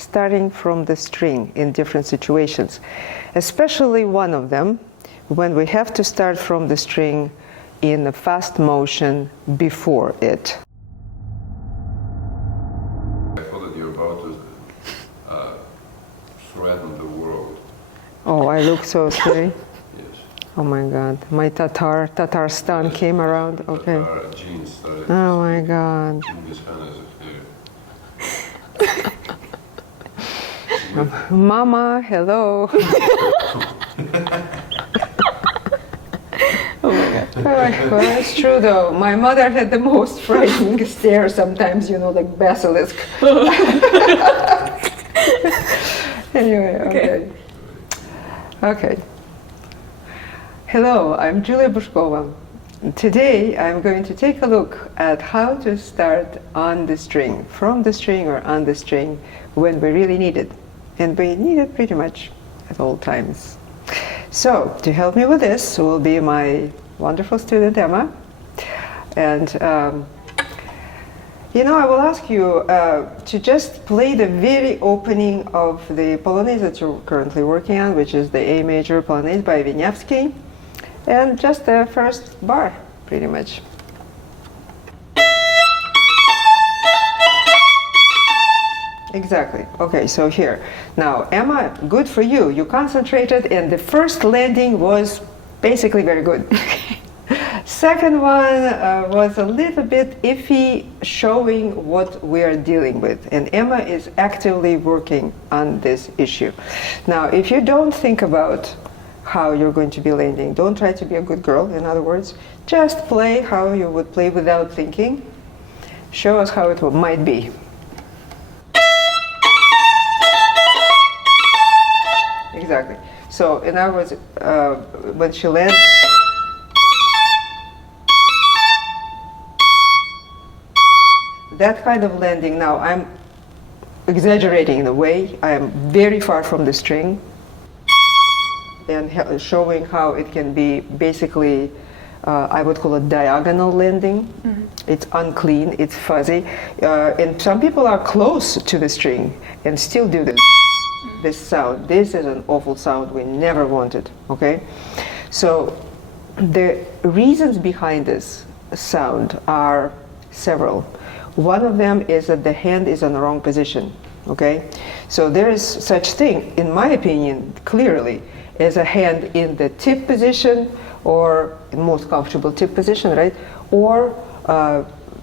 starting from the string in different situations, especially one of them when we have to start from the string in a fast motion before it. I thought that you're about to threaten the world. Oh, I look so scary. Yes. Oh my God, my Tatarstan Yes. came around. Okay. Tatar genes started. Oh my God. Mama, hello. Oh my God. Well, it's true though. My mother had the most frightening stare sometimes, you know, like basilisk. Anyway, okay. Okay. Hello, I'm Julia Bushkova. Today I'm going to take a look at how to start on the string, from the string or on the string when we really need it. And we need it pretty much at all times. So, to help me with this will be my wonderful student Emma. And you know, I will ask you to just play the very opening of the Polonaise that you're currently working on, which is the A major Polonaise by Wieniawski, and just the first bar, pretty much. Exactly. Okay, so here. Now, Emma, good for you. You concentrated, and the first landing was basically very good. Second one was a little bit iffy, showing what we are dealing with. And Emma is actively working on this issue. Now, if you don't think about how you're going to be landing, don't try to be a good girl, in other words. Just play how you would play without thinking. Show us how it might be. Exactly. So, in other words, when she lands, that kind of landing, now I'm exaggerating in a way, I am very far from the string, and showing how it can be basically, I would call it diagonal landing. Mm-hmm. It's unclean, it's fuzzy, and some people are close to the string and still do this sound. This is an awful sound, we never want it, okay? So the reasons behind this sound are several. One of them is that the hand is in the wrong position, okay? So there is such thing, in my opinion, clearly, as a hand in the tip position, or in most comfortable tip position, right? Or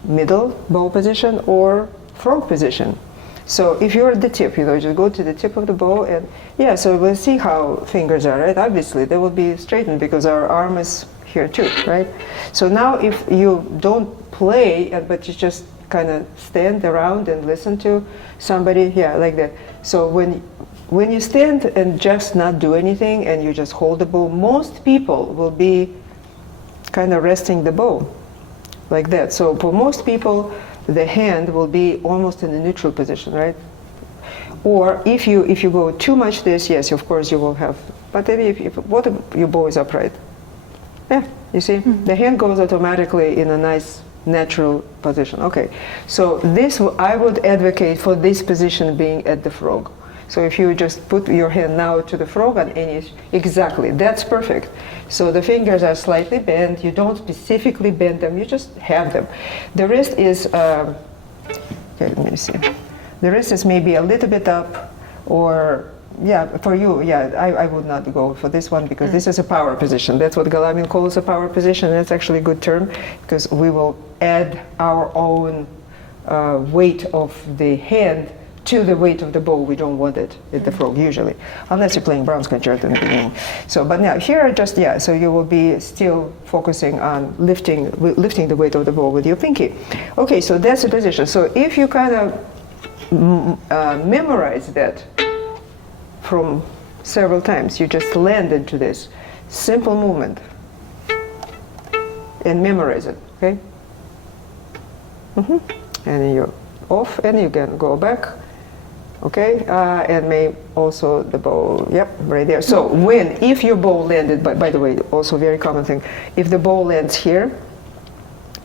middle bow position, or frog position. So if you're at the tip, you know, just go to the tip of the bow, and yeah, so we'll see how fingers are, right? Obviously, they will be straightened because our arm is here too, right? So now if you don't play, but you just kind of stand around and listen to somebody, yeah, like that. So when you stand and just not do anything and you just hold the bow, most people will be kind of resting the bow like that. So for most people, the hand will be almost in a neutral position, right? Or if you go too much this, yes, of course you will have, but maybe if your bow is upright, yeah, you see, the hand goes automatically in a nice natural position. Okay, so this, I would advocate for this position being at the frog. So if you just put your hand now to the frog on any, exactly, that's perfect. So the fingers are slightly bent, you don't specifically bend them, you just have them. The wrist is, okay, let me see. The wrist is maybe a little bit up, or, yeah, for you, yeah, I would not go for this one because this is a power position. That's what Galamin calls a power position. That's actually a good term because we will add our own weight of the hand to the weight of the bow. We don't want it at the frog usually, unless you're playing Brahms concerto in the beginning. So, but now here, just, yeah, so you will be still focusing on lifting the weight of the bow with your pinky. Okay, so that's the position. So if you kind of memorize that from several times, you just land into this simple movement and memorize it, okay? And then you're off and you can go back. Okay, and may also the bow, yep, right there. So if your bow landed, by the way, also very common thing, if the bow lands here,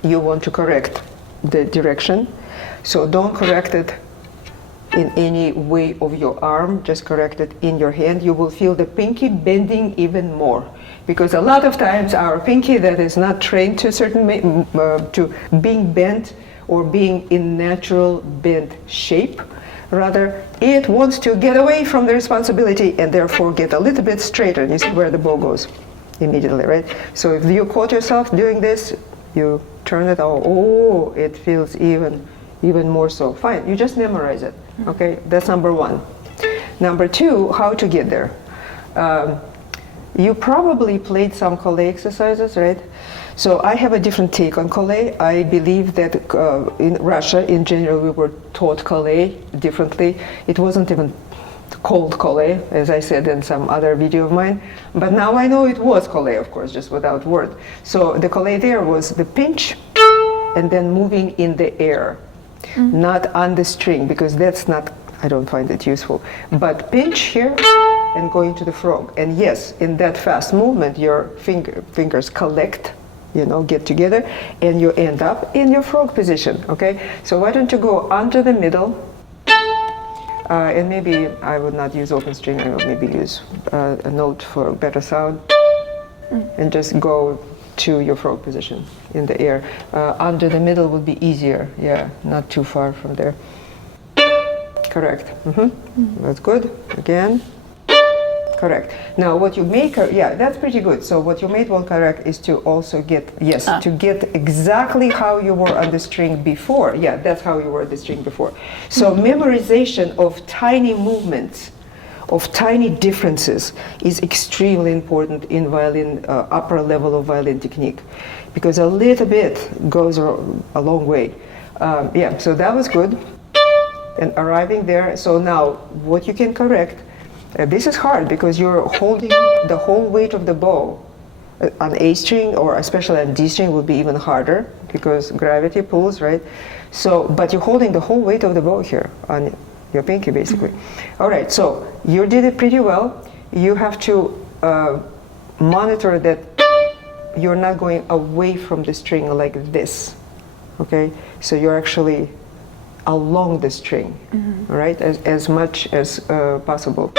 you want to correct the direction. So don't correct it in any way of your arm, just correct it in your hand. You will feel the pinky bending even more. Because a lot of times our pinky that is not trained to to being bent or being in natural bent shape, rather it wants to get away from the responsibility and therefore get a little bit straighter. And you see where the bow goes immediately, right? So if you caught yourself doing this, you turn it, oh, it feels even more so. Fine, you just memorize it, okay? That's number one. Number two, how to get there. You probably played some Colay exercises, right? So I have a different take on Colay. I believe that in Russia, in general, we were taught Colay differently. It wasn't even called Colay, as I said in some other video of mine. But now I know it was Colay, of course, just without word. So the Colay there was the pinch and then moving in the air, not on the string, because that's not, I don't find it useful. But pinch here and going to the frog. And yes, in that fast movement, your fingers collect, you know, get together, and you end up in your frog position, okay? So why don't you go under the middle, and maybe I would not use open string, I will maybe use a note for better sound, and just go to your frog position in the air. Under the middle would be easier, yeah, not too far from there. Correct. That's good. Again. Correct. Now what you make, yeah, that's pretty good. So what you made well correct is to also get, yes, to get exactly how you were on the string before. Yeah, that's how you were on the string before. So memorization of tiny movements, of tiny differences is extremely important in violin, upper level of violin technique, because a little bit goes a long way. Yeah, so that was good. And arriving there, so now what you can correct, this is hard because you're holding the whole weight of the bow. On A string or especially on D string would be even harder because gravity pulls, right? So, but you're holding the whole weight of the bow here on your pinky basically. All right, so you did it pretty well. You have to monitor that you're not going away from the string like this, okay? So you're actually along the string, all right, as much as possible.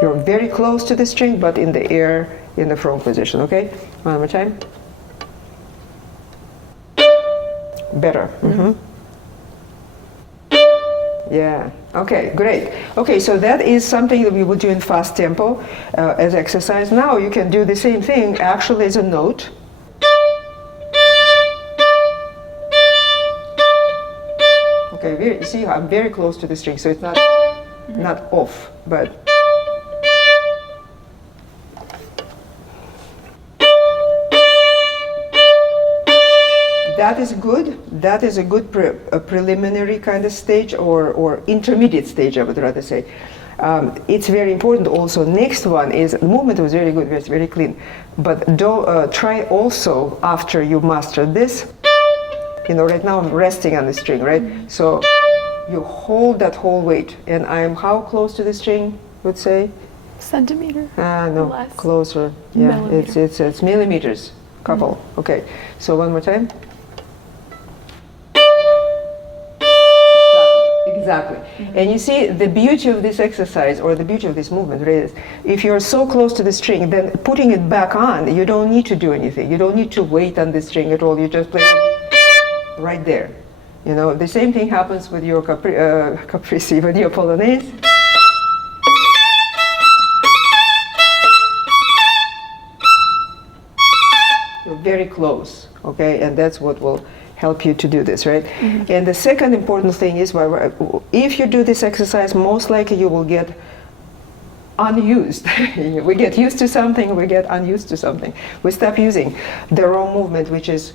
You're very close to the string, but in the air, in the frog position, okay? One more time. Better. Yeah, okay, great. Okay, so that is something that we would do in fast tempo as exercise. Now you can do the same thing actually as a note. Okay, see, I'm very close to the string, so it's not off, but that is good. That is a good preliminary kind of stage or intermediate stage, I would rather say. It's very important also. Next one is, the movement was very good, it's very clean, but don't, try also after you master this. You know, right now I'm resting on the string, right? So you hold that whole weight, and I'm how close to the string, would say? Centimeter? No, less. Closer. Yeah, Millimeter. it's millimeters, couple. Okay, so one more time. Exactly. And you see, the beauty of this exercise, or the beauty of this movement, really is, if you're so close to the string, then putting it back on, you don't need to do anything. You don't need to wait on the string at all. You just play right there. You know, the same thing happens with your caprice, with your polonaise. You're very close, okay? And that's what will help you to do this, right? And the second important thing is, if you do this exercise, most likely you will get unused. We get used to something, we get unused to something. We stop using the raw movement, which is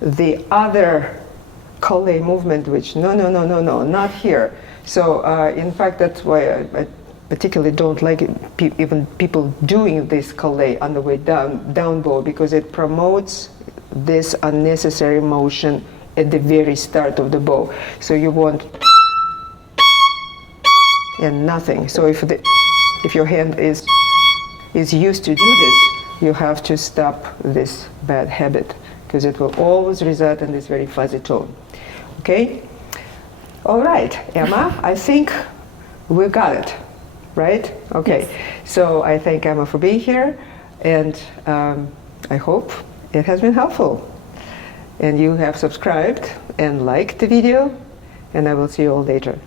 the other Colay movement, which no, not here. So in fact, that's why I particularly don't like even people doing this Colay on the way down bow, because it promotes this unnecessary motion at the very start of the bow. So you want and nothing. So if your hand is used to do this, you have to stop this bad habit, because it will always result in this very fuzzy tone. Okay? All right, Emma, I think we've got it, right? Okay, so I thank Emma for being here, and I hope it has been helpful. And you have subscribed and liked the video, and I will see you all later.